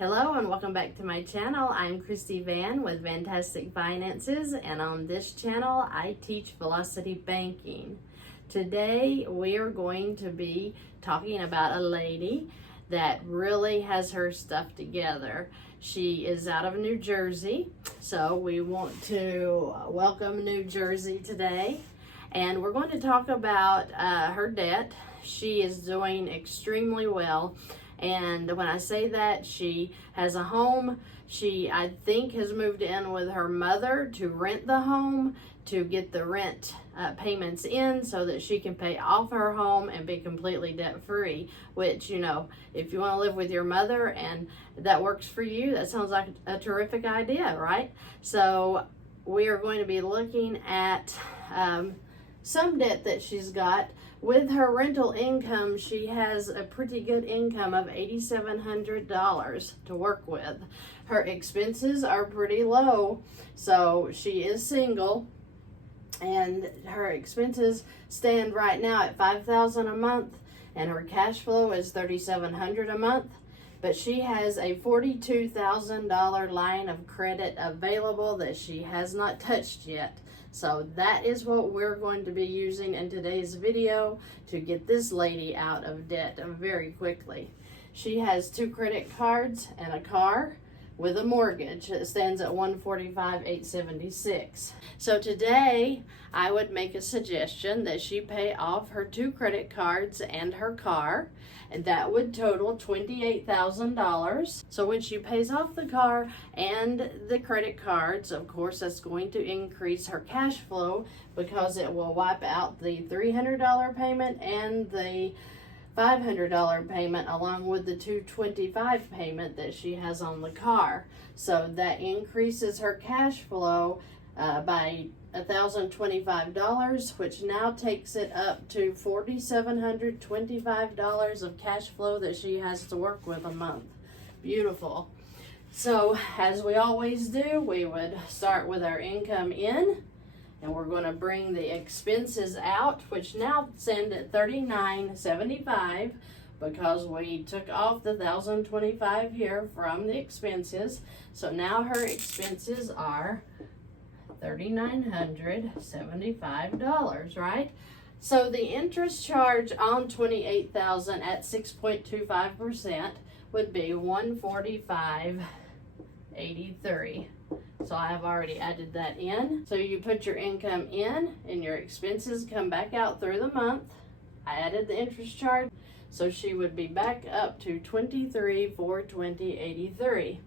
Hello and welcome back to my channel. I'm Christy Vann with Fantastic Finances, and on this channel I teach velocity banking. Today we are going to be talking about a lady that really has her stuff together. She is out of New Jersey, so we want to welcome New Jersey today, and we're going to talk about her debt. She is doing extremely well. And when I say that, she has a home. She, I think, has moved in with her mother to rent the home, to get the rent payments in so that she can pay off her home and be completely debt-free, which, you know, if you want to live with your mother and that works for you, that sounds like a terrific idea, right? So we are going to be looking at some debt that she's got. With her rental income, she has a pretty good income of $8,700 to work with. Her expenses are pretty low, so she is single, and her expenses stand right now at $5,000 a month, and her cash flow is $3,700 a month. But she has a $42,000 line of credit available that she has not touched yet. So that is what we're going to be using in today's video to get this lady out of debt very quickly. She has 2 credit cards and a car with a mortgage that stands at $145,876. So today I would make a suggestion that she pay off her 2 credit cards and her car, and that would total $28,000. So when she pays off the car and the credit cards, of course that's going to increase her cash flow because it will wipe out the $300 payment and the $500 payment along with the $225 payment that she has on the car. So that increases her cash flow by $1,025, which now takes it up to $4,725 of cash flow that she has to work with a month. Beautiful. So as we always do, we would start with our income in, and we're going to bring the expenses out, which now stand at $39.75 because we took off the $1,025 here from the expenses. So now her expenses are $3,975, right? So the interest charge on $28,000 at 6.25% would be $145.83. So I have already added that in. So you put your income in and your expenses come back out through the month. I added the interest charge, so she would be back up to $23,420.83.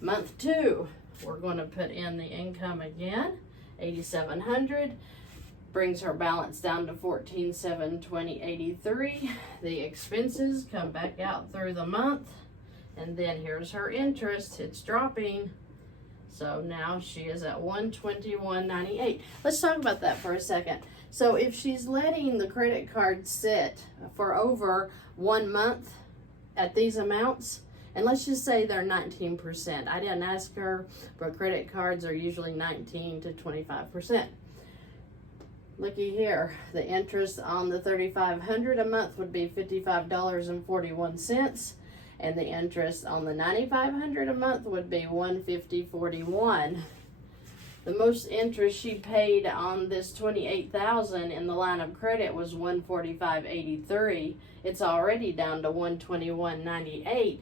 Month 2, we're going to put in the income again, $8,700, brings her balance down to $14,720.83. The expenses come back out through the month, and then here's her interest. It's dropping, so now she is at $121.98. Let's talk about that for a second. So if she's letting the credit card sit for over 1 month at these amounts, and let's just say they're 19%. I didn't ask her, but credit cards are usually 19 to 25%. Looky here, the interest on the $3,500 a month would be $55.41, and the interest on the $9,500 a month would be $150.41. The most interest she paid on this $28,000 in the line of credit was $145.83. It's already down to $121.98.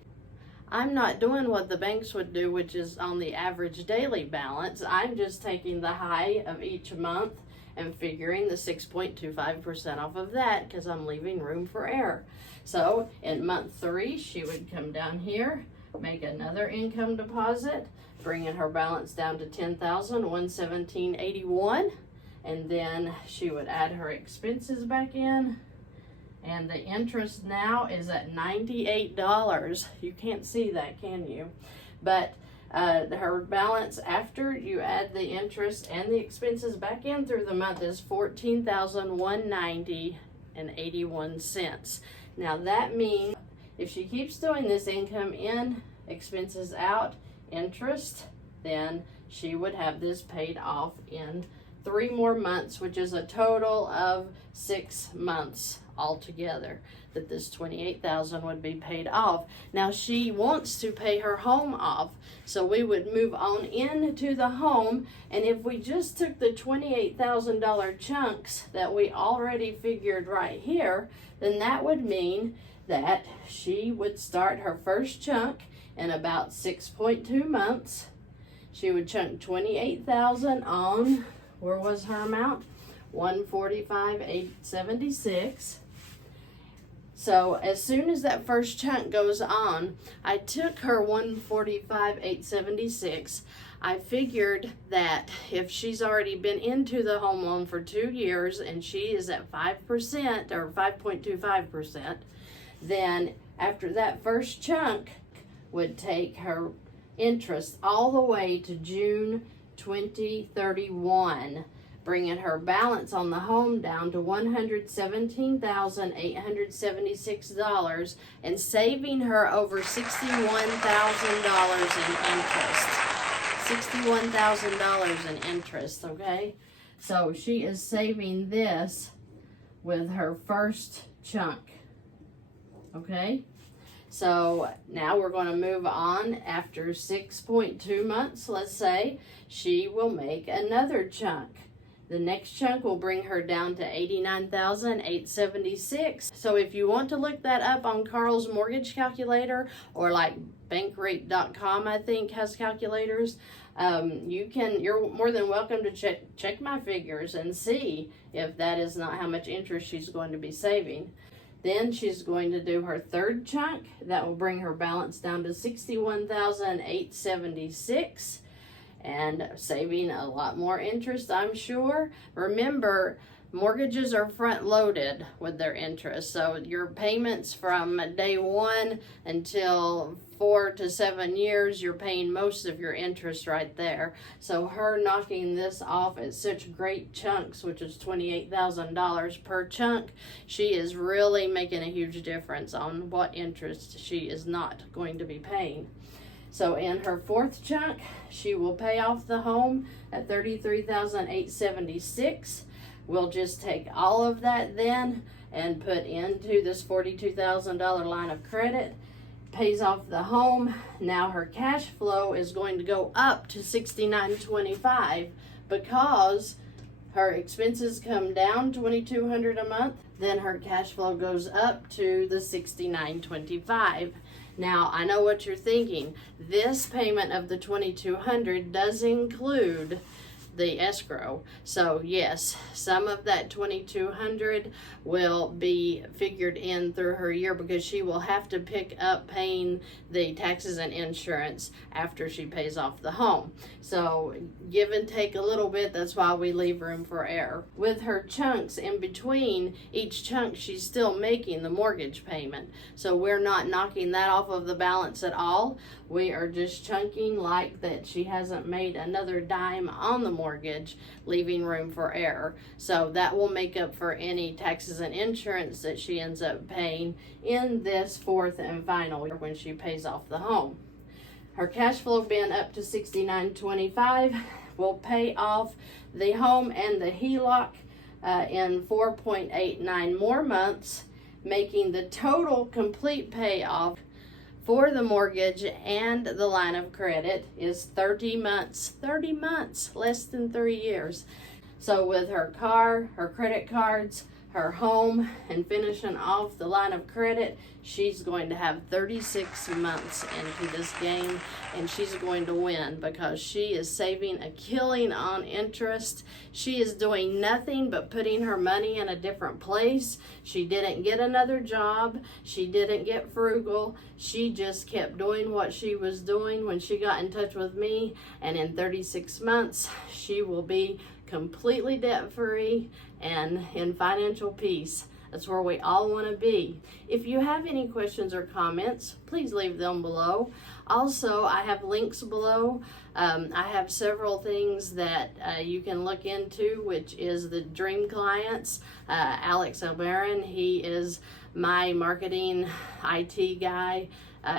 I'm not doing what the banks would do, which is on the average daily balance. I'm just taking the high of each month and figuring the 6.25% off of that because I'm leaving room for error. So in month 3, she would come down here, make another income deposit, bringing her balance down to $10,117.81, and then she would add her expenses back in. And the interest now is at $98. You can't see that, can you? But her balance after you add the interest and the expenses back in through the month is $14,190.81. Now that means if she keeps doing this income in, expenses out, interest, then she would have this paid off in 3 more months, which is a total of 6 months altogether that this $28,000 would be paid off. Now she wants to pay her home off, so we would move on into the home, and if we just took the $28,000 chunks that we already figured right here, then that would mean that she would start her first chunk in about 6.2 months. She would chunk $28,000 on, where was her amount? $145,876. So as soon as that first chunk goes on, I took her $145,876. I figured that if she's already been into the home loan for 2 years and she is at 5% or 5.25%, then after that first chunk would take her interest all the way to June 2031, bringing her balance on the home down to $117,876 and saving her over $61,000 in interest. $61,000 in interest, okay? So she is saving this with her first chunk, okay? So now we're going to move on. After 6.2 months, let's say, she will make another chunk. The next chunk will bring her down to $89,876. So if you want to look that up on Carl's mortgage calculator, or like bankrate.com, I think has calculators, you're more than welcome to check my figures and see if that is not how much interest she's going to be saving. Then she's going to do her third chunk. That will bring her balance down to $61,876 and saving a lot more interest, I'm sure. Remember, mortgages are front loaded with their interest. So your payments from day one until 4 to 7 years, you're paying most of your interest right there. So her knocking this off at such great chunks, which is $28,000 per chunk, she is really making a huge difference on what interest she is not going to be paying. So in her fourth chunk, she will pay off the home at $33,876. We'll just take all of that then and put into this $42,000 line of credit. Pays off the home. Now her cash flow is going to go up to $69.25 because her expenses come down $2,200 a month. Then her cash flow goes up to the $69.25. Now, I know what you're thinking. This payment of the $2,200 does include the escrow. So yes, some of that $2,200 will be figured in through her year because she will have to pick up paying the taxes and insurance after she pays off the home. So give and take a little bit. That's why we leave room for error. With her chunks in between each chunk, she's still making the mortgage payment. So we're not knocking that off of the balance at all. We are just chunking like that she hasn't made another dime on the mortgage, leaving room for error. So that will make up for any taxes and insurance that she ends up paying in this fourth and final year when she pays off the home. Her cash flow being up to $69.25 will pay off the home and the HELOC in 4.89 more months, making the total complete payoff for the mortgage and the line of credit is 30 months. 30 months, less than 3 years. So with her car, her credit cards, her home, and finishing off the line of credit, she's going to have 36 months into this game, and she's going to win because she is saving a killing on interest. She is doing nothing but putting her money in a different place. She didn't get another job. She didn't get frugal. She just kept doing what she was doing when she got in touch with me, and in 36 months, she will be completely debt-free and in financial peace. That's where we all want to be. If you have any questions or comments, please leave them below. Also, I have links below. I have several things that you can look into, which is the Dream Clients. Alex Albaran, he is my marketing IT guy.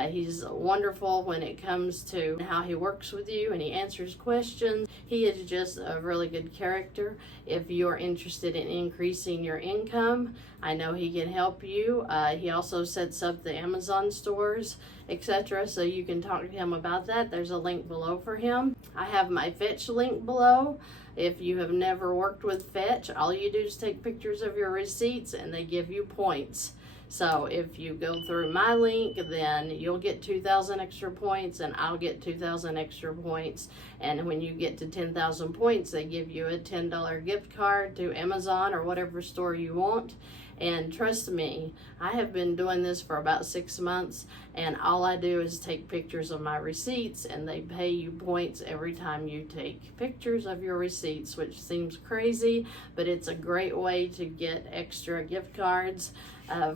He's wonderful when it comes to how he works with you and he answers questions. He is just a really good character. If you're interested in increasing your income, I know he can help you. He also sets up the Amazon stores, etc. So you can talk to him about that. There's a link below for him. I have my Fetch link below. If you have never worked with Fetch, all you do is take pictures of your receipts and they give you points. So if you go through my link, then you'll get 2,000 extra points and I'll get 2,000 extra points. And when you get to 10,000 points, they give you a $10 gift card to Amazon or whatever store you want. And trust me, I have been doing this for about 6 months, and all I do is take pictures of my receipts, and they pay you points every time you take pictures of your receipts, which seems crazy, but it's a great way to get extra gift cards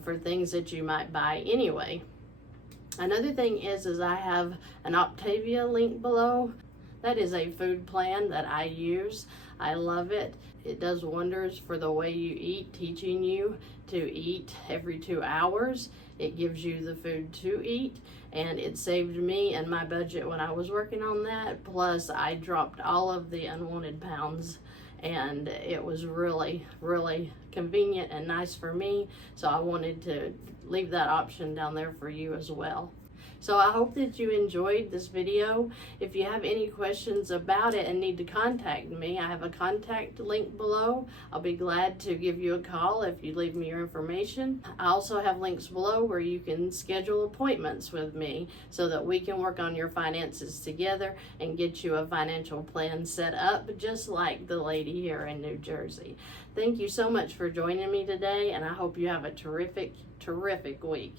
for things that you might buy anyway. Another thing is I have an Octavia link below. That is a food plan that I use. I love it. It does wonders for the way you eat, teaching you to eat every 2 hours. It gives you the food to eat, and it saved me and my budget when I was working on that. Plus, I dropped all of the unwanted pounds, and it was really, really convenient and nice for me. So I wanted to leave that option down there for you as well. So I hope that you enjoyed this video. If you have any questions about it and need to contact me, I have a contact link below. I'll be glad to give you a call if you leave me your information. I also have links below where you can schedule appointments with me so that we can work on your finances together and get you a financial plan set up just like the lady here in New Jersey. Thank you so much for joining me today, and I hope you have a terrific, terrific week.